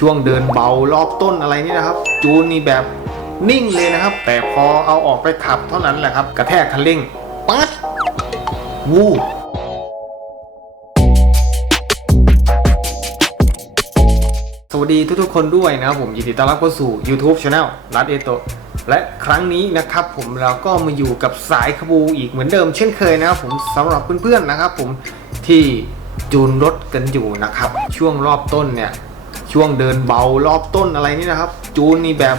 ช่วงเดินเบารอบต้นอะไรนี่นะครับ จูนนี่แบบนิ่งเลยนะครับ แต่พอเอาออกไปขับเท่านั้นแหละครับ กระแทกคันเร่งปั๊ดวูบสวัสดีทุกๆคนด้วยนะครับผมยินดีต้อนรับเข้าสู่ YouTube Channel รัดเอโตและครั้งนี้นะครับผมเราก็มาอยู่กับสายขบูอีกเหมือนเดิมเช่นเคยนะครับผมสำหรับเพื่อนๆนะครับผมที่จูนรถกันอยู่นะครับ ช่วงรอบต้นเนี่ย ช่วงเดินเบารอบต้นอะไรนี่นะครับ จูนนี่แบบ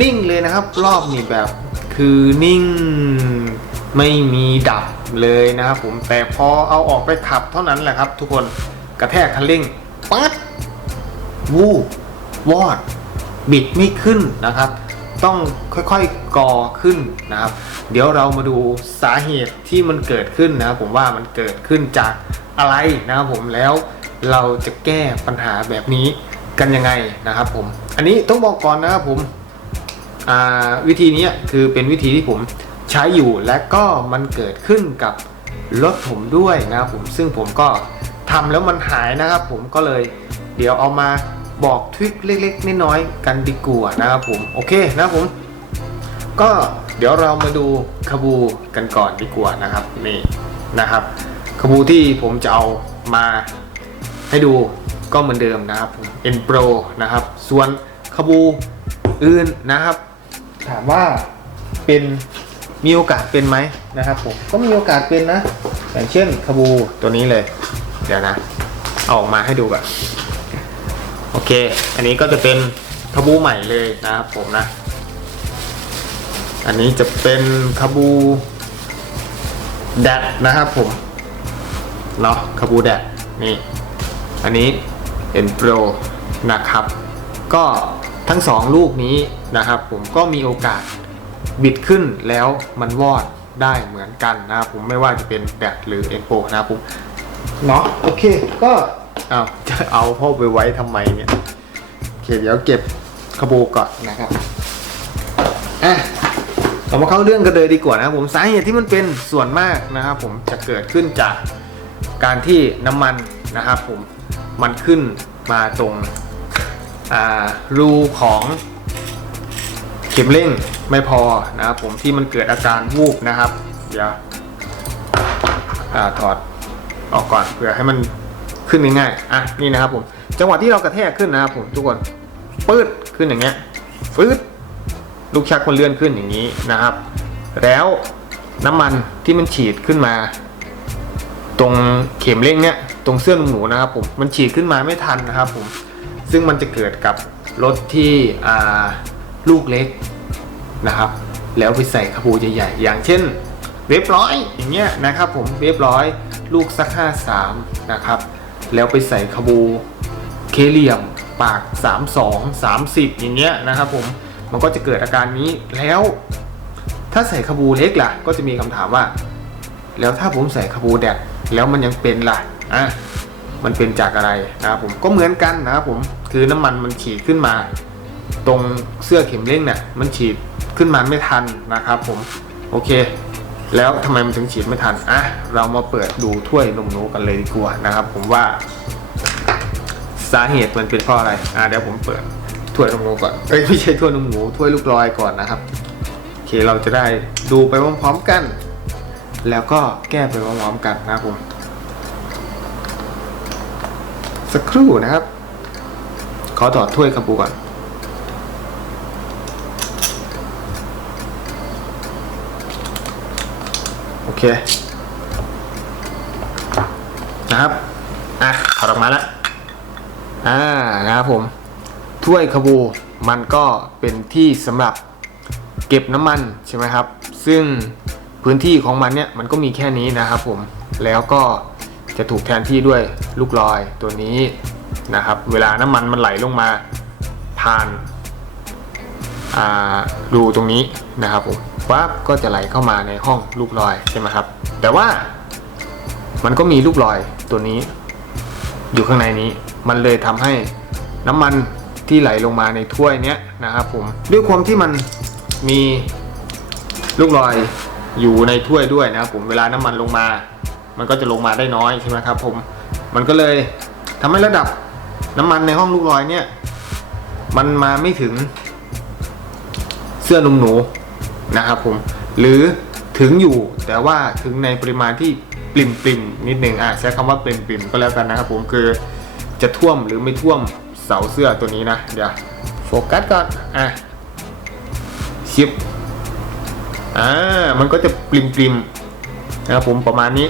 นิ่งเลยนะครับ รอบนี่แบบคือนิ่งไม่มีดับเลยนะครับผมแต่พอเอาออกไปขับเท่านั้นแหละครับ ทุกคนกระแทกคันเร่งปั๊ดวูบวอด บิดไม่ขึ้นนะครับ ต้องค่อยๆก่อขึ้นนะครับ เดี๋ยวเรามาดูสาเหตุที่มันเกิดขึ้นนะครับผมว่ามันเกิดขึ้นจากอะไรนะครับผมแล้วเราจะแก้ปัญหาแบบนี้ กันยังไงนะครับผม อันนี้ต้องบอกก่อนนะครับผมอ่าวิธีนี้คือเป็นวิธีที่ผมใช้อยู่และก็มันเกิดขึ้นกับรถผมด้วยนะครับผมซึ่งผมก็ทำแล้วมันหายนะครับผมก็เลยเดี๋ยวเอามาบอกทริคเล็กๆน้อยๆกันดีกว่านะครับผมโอเคนะครับผมก็เดี๋ยวเรามาดูขบูกันก่อนดีกว่านะครับนี่นะครับขบูที่ผมจะเอามาให้ดู ก็เหมือนเดิมนะครับ N Pro นะครับ ส่วนขบูอื่นนะครับ ถามว่าเป็นมีโอกาสเป็นไหมนะครับผมก็มีโอกาสเป็นนะ อย่างเช่นขบูตัวนี้เลย เดี๋ยวนะเอาออกมาให้ดูก่อนโอเค อันนี้ก็จะเป็นขบูใหม่เลยนะครับผมนะ อันนี้จะเป็นคาบูแดดนะครับผมเนาะคาบูแดดนี่ อันนี้ เอ็นโปรนะครับ ก็ทั้งสองลูกนี้นะครับ ผมก็มีโอกาสบิดขึ้นแล้วมันวอดได้เหมือนกันนะครับผมไม่ว่าจะเป็นแดดหรือเอ็นโปรนะครับผมเนาะโอเคก็เอาจะเอาพ่อไปไว้ทำไมเนี่ยโอเคเดี๋ยวเก็บคาบูก่อนนะครับอะเรามาเข้าเรื่องกันเลยดีกว่านะครับผมสาเหตุที่มันเป็นส่วนมากนะครับผมจะเกิดขึ้นจากการที่น้ำมันนะครับผม มันขึ้นมาตรงรูของเข็มเร่งไม่พอนะครับผมที่มันเกิดอาการวูบนะครับ เดี๋ยวอถอดออกก่อนเพื่อให้มันขึ้นง่ายๆอะนี่นะครับผมจังหวะที่เรากระแทกขึ้นนะครับผมทุกคนปืดขึ้นอย่างเงี้ยฟืดลูกชักมันเลื่อนขึ้นอย่างนี้นะครับ แล้วน้ำมันที่มันฉีดขึ้นมา ตรงเข็มเร่งเนี่ย ตรงเสื้อหนูนะครับผมมันฉีดขึ้นมาไม่ทันนะครับผมซึ่งมันจะเกิดกับรถที่ลูกเล็กนะครับ แล้วไปใส่ขบูใหญ่ๆอย่างเช่นเวฟร้อยอย่างเงี้ยนะครับ ผมเวฟร้อยลูกสัก53นะครับ แล้วไปใส่ขบูเคเหลี่ยมปาก 32 30 อย่างเงี้ยนะครับ ผมมันก็จะเกิดอาการนี้แล้ว ถ้าใส่ขบูเล็กล่ะ ก็จะมีคำถามว่า แล้วถ้าผมใส่ขบูแดด แล้วมันยังเป็นล่ะอะมันเป็นจากอะไรนะครับผมก็เหมือนกันนะครับผมคือน้ำมันมันฉีดขึ้นมา ตรงเสื้อเข็มเร่งเนี่ยมันฉีดขึ้นมาไม่ทันนะครับผมโอเค แล้วทำไมมันถึงฉีดไม่ทันอะเรามาเปิดดูถ้วยนมหนูกันเลยดีกว่านะครับ ผมว่า สาเหตุมันเป็นเพราะอะไรอ่าเดี๋ยวผมเปิดถ้วยนมหนูก่อนเอ้ยไม่ใช่ถ้วยนมหนูถ้วยลูกลอยก่อนนะครับโอเคเราจะได้ดูไปพร้อมๆกัน แล้วก็แก้ไปพร้อมๆกันนะครับผมสักครู่นะครับ ขอถอดถ้วยคาปูก่อนโอเค นะครับ อะถอดออกมาแล้วอ่านะครับผม ถ้วยขบูมันก็เป็นที่สำหรับเก็บน้ำมันใช่ไหมครับ ซึ่ง พื้นที่ของมันเนี่ยมันก็มีแค่นี้นะครับผมแล้วก็จะถูกแทนที่ด้วยลูกลอยตัวนี้นะครับ เวลาน้ำมันมันไหลลงมาผ่านอ่ารูตรงนี้นะครับผมปั๊บก็จะไหลเข้ามาในห้องลูกลอยใช่ไหมครับ แต่ว่ามันก็มีลูกลอยตัวนี้ อยู่ข้างในนี้ มันเลยทำให้น้ำมันที่ไหลลงมาในถ้วยเนี้ยนะครับผมด้วยความที่มันมีลูกลอย อยู่ในถ้วยด้วยนะครับผมเวลาน้ำมันลงมา มันก็จะลงมาได้น้อยใช่ไหมครับผมมันก็เลยทำให้ระดับน้ำมันในห้องลูกลอยเนี่ย มันมาไม่ถึงเสื้อนุ่มหนูนะครับผมหรือถึงอยู่แต่ว่าถึงในปริมาณที่ปริมปริมนิดหนึ่งอะใช้คำว่าปริมปริมก็แล้วกันนะครับผมคือจะท่วมหรือไม่ท่วมเสาเสื้อตัวนี้นะ เดี๋ยวโฟกัสก่อนอะชิป อ่ามันก็จะปริมปริมนะครับผมประมาณนี้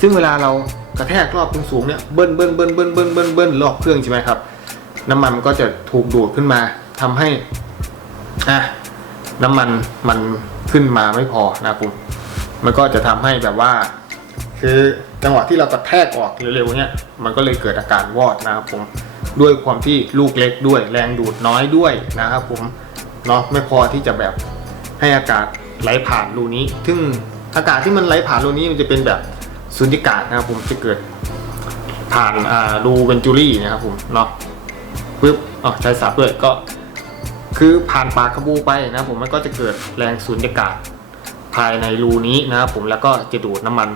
ซึ่งเวลาเรากระแทกรอบสูงเนี่ยเบิ้ลเบิ้ลเบิ้ลเบิ้ลเบิ้ลเบิ้ลเบิ้ลรอบเครื่องใช่ไหมครับ น้ำมันมันก็จะถูกดูดขึ้นมาทำให้อะน้ำมันมันขึ้นมาไม่พอนะครับผมมันก็จะทำให้แบบว่า คือจังหวะที่เรากระแทกออกเร็วๆเนี่ยมันก็เลยเกิดอาการวอดนะครับผมด้วยความที่ลูกเล็กด้วย แรงดูดน้อยด้วยนะครับผมเนาะไม่พอที่จะแบบให้อากาศ ไหลผ่านรูนี้ ซึ่งอากาศที่มันไหลผ่านรูนี้มันจะเป็นแบบสุญญากาศนะครับผมจะเกิดผ่านอ่ารูเวนจูรี่นะครับผมเนาะปึ๊บอ๋อใช้สับด้วยก็คือผ่านปากกระบูไปนะครับผมมันก็จะเกิดแรงสุญญากาศภายในรูนี้นะครับผมแล้วก็จะดูดน้ำมัน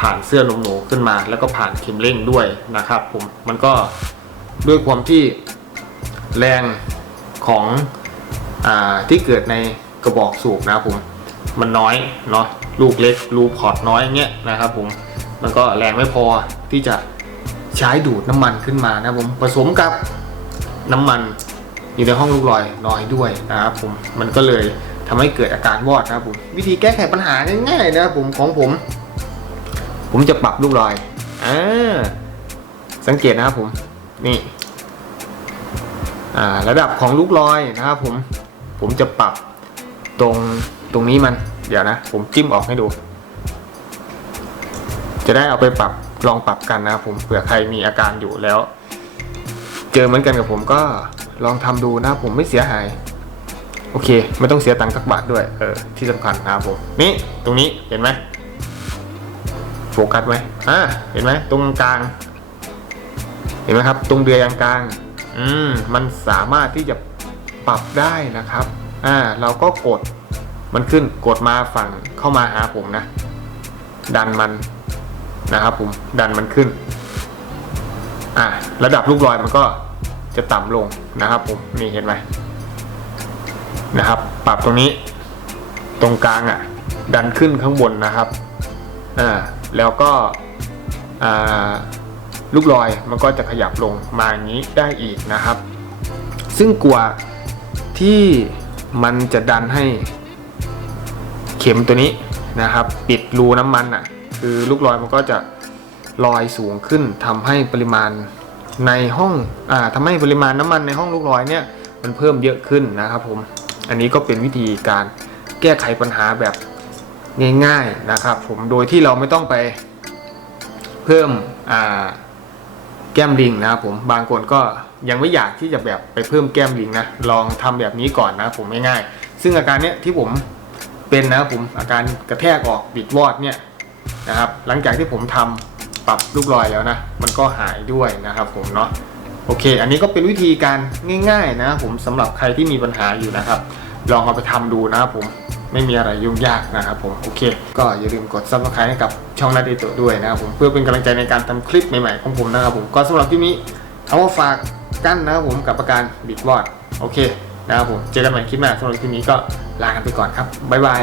ผ่านเสื้อนมหนูขึ้นมา แล้วก็ผ่านเข็มเร่งด้วยนะครับ ผมมันก็ด้วยความที่แรงของอาที่เกิดใน กระบอกสูบนะผม มันน้อยเนาะลูกเล็กรูพอร์ตน้อยอย่างเงี้ยนะครับผมมันก็แรงไม่พอที่จะใช้ดูดน้ำมันขึ้นมานะผมผสมกับน้ำมันอยู่ในห้องลูกลอยน้อยด้วยนะครับผมมันก็เลยทำให้เกิดอาการวอดนะครับผมวิธีแก้ไขปัญหาง่ายๆนะครับผมของผม ผมจะปรับลูกลอยอ่าสังเกตนะครับผมนี่อ่าระดับของลูกลอยนะครับผมผมจะปรับ ตรงตรงนี้มัน เดี๋ยวนะ ผมจิ้มออกให้ดู จะได้เอาไปปรับลองปรับกันนะครับผมเผื่อใครมีอาการอยู่แล้ว เจอเหมือนกันกับผมก็ลองทำดูนะผมไม่เสียหาย โอเค ไม่ต้องเสียตังค์สักบาทด้วย เออ ที่สำคัญนะครับผม นี่ตรงนี้เห็นไหมโฟกัสไหมอ่าเห็นไหมตรงกลาง เห็นไหมครับ ตรงเดือยางกลาง อืมมันสามารถที่จะปรับได้นะครับ อ่า เราก็กด มันขึ้นกดมาฝั่งเข้ามาหาผมนะ ดันมันนะครับผม ดันมันขึ้น อะระดับลูกลอยมันก็จะต่ำลงนะครับผม นี่เห็นไหมนะครับ ปรับตรงนี้ ตรงกลางอะ ดันขึ้นข้างบนนะครับ อ่า แล้วก็ อ่าลูกลอยมันก็จะขยับลงมาอย่างนี้ได้อีกนะครับ ซึ่งกลัวที่ มันจะดันให้เข็มตัวนี้นะครับ ปิดรูน้ำมันอะ คือลูกลอยมันก็จะลอยสูงขึ้นทำให้ปริมาณในห้องอ่าทำให้ปริมาณน้ำมันในห้องลูกลอยเนี่ยมันเพิ่มเยอะขึ้นนะครับผม อันนี้ก็เป็นวิธีการแก้ไขปัญหาแบบง่าย ๆนะครับ ผม โดยที่เราไม่ต้องไปเพิ่มอ่า ก้มลิงนะครับผมบางคนก็ยังไม่อยากที่จะแบบไปเพิ่มแก้มลิงนะลองทำแบบนี้ก่อนนะผมง่ายๆซึ่งอาการเนี้ยที่ผมเป็นนะผมอาการกระแทกออกบิดวอดเนี่ยนะครับหลังจากที่ผมทำปรับลูกลอยแล้วนะมันก็หายด้วยนะครับผมเนาะโอเค อันนี้ก็เป็นวิธีการง่าย ๆ นะผมสำหรับใครที่มีปัญหาอยู่นะครับ ลองเอาไปทำดูนะครับผม ไม่มีอะไรยุ่งยากนะครับผมโอเค ก็อย่าลืมกดซับสไครต์ให้กับช่องนาดีตัวด้วยนะครับผมเพื่อเป็นกำลังใจในการทำคลิปใหม่ๆของผมนะครับผมก็สำหรับที่นี้เอามาฝากกันนะครับผมกับประการบิดวอดโอเคนะครับผมเจอกันใหม่คลิปหน้าสำหรับที่นี้ก็ลากันไปก่อนครับบ๊ายบาย